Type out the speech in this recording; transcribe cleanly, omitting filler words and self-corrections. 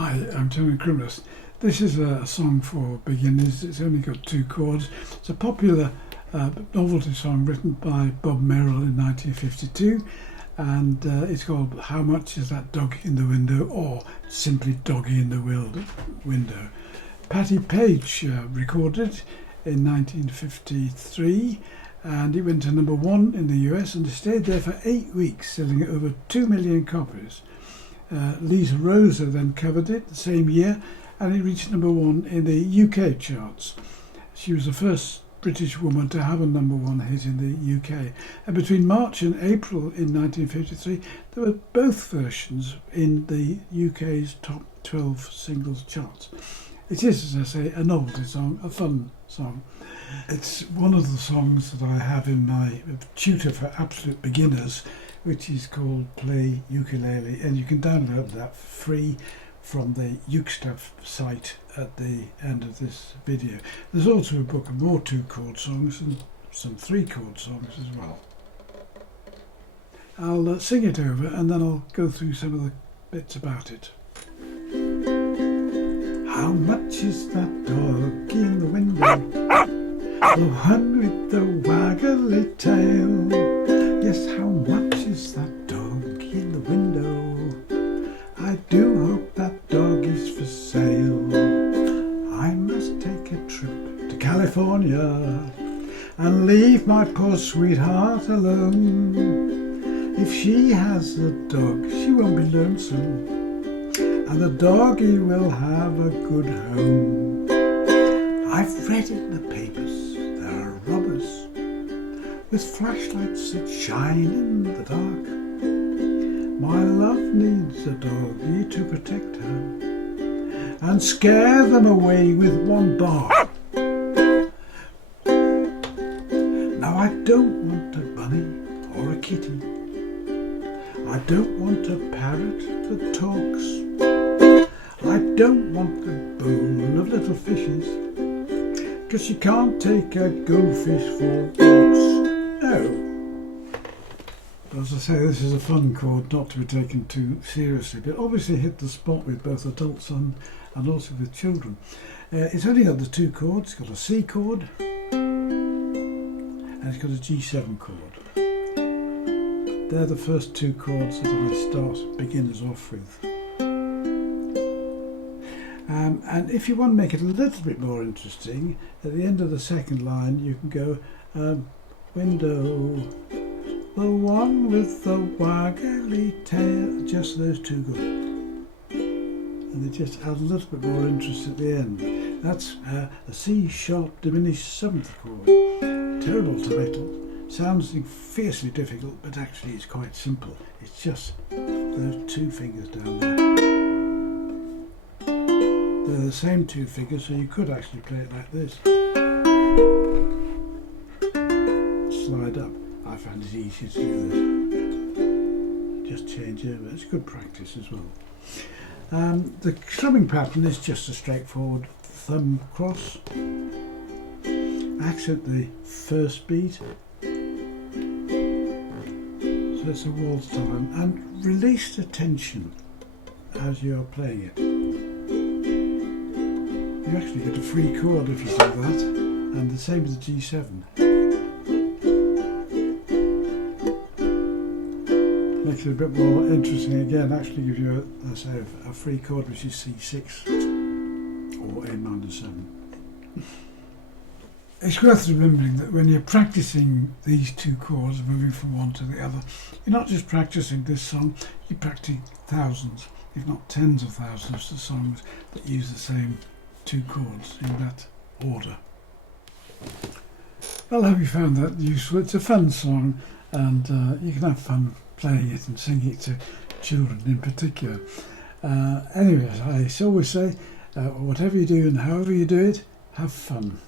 Hi, I'm Tony Criminus. This is a song for beginners. It's only got 2 chords. It's a popular novelty song written by Bob Merrill in 1952, and it's called How Much Is That Dog in the Window, or simply Doggie in the Window. Patti Page recorded in 1953, and it went to number 1 in the US and it stayed there for 8 weeks, selling over 2 million copies. Lisa Rosa then covered it the same year, and it reached number 1 in the UK charts. She was the first British woman to have a number 1 hit in the UK. And between March and April in 1953, there were both versions in the UK's top 12 singles charts. It is, as I say, a novelty song, a fun song. It's one of the songs that I have in my tutor for absolute beginners, which is called Play Ukulele, and you can download that for free from the Ukestuff site at the end of this video. There's also a book of more 2-chord songs and some 3-chord songs as well. I'll sing it over and then I'll go through some of the bits about it. How much is that dog in the window? The one with the waggly tail. Yes, how much is that dog in the window? I do hope that dog is for sale. I must take a trip to California and leave my poor sweetheart alone. If she has a dog, she won't be lonesome, and the doggy will have a good home. I've read in the papers there are robbers with flashlights that shine in the dark. My love needs a doggy to protect her and scare them away with one bark. Now I don't want a bunny or a kitty. I don't want a parrot that talks. I don't want a bowl of little fishes, 'cause you can't take a goldfish for walks. No. But as I say, this is a fun chord, not to be taken too seriously, but obviously hit the spot with both adults and also with children. It's only got the 2 chords. It's got a C chord and it's got a G7 chord. They're the first 2 chords that I start beginners off with. And if you want to make it a little bit more interesting, at the end of the second line you can go window, the one with the waggly tail. Just those 2 go, and they just add a little bit more interest at the end. That's a C sharp diminished 7th chord. Terrible title, sounds fiercely difficult, but actually it's quite simple. It's just those 2 fingers down there. They're the same 2 fingers, so you could actually play it like this. Slide up. I find it easier to do this. Just change over. It's good practice as well. The strumming pattern is just a straightforward thumb cross. Accent the first beat, so it's a waltz time, and release the tension as you're playing it. You actually get a free chord if you do that, and the same with the G7. Makes it a bit more interesting again, actually gives you a free chord, which is C6 or A minor 7. It's worth remembering that when you're practicing these 2 chords, moving from one to the other, you're not just practicing this song, you're practicing thousands, if not tens of thousands of songs that use the same 2 chords in that order. Well, I hope you found that useful. It's a fun song, and you can have fun playing it and singing it to children in particular. Anyway, I always say, whatever you do and however you do it, have fun.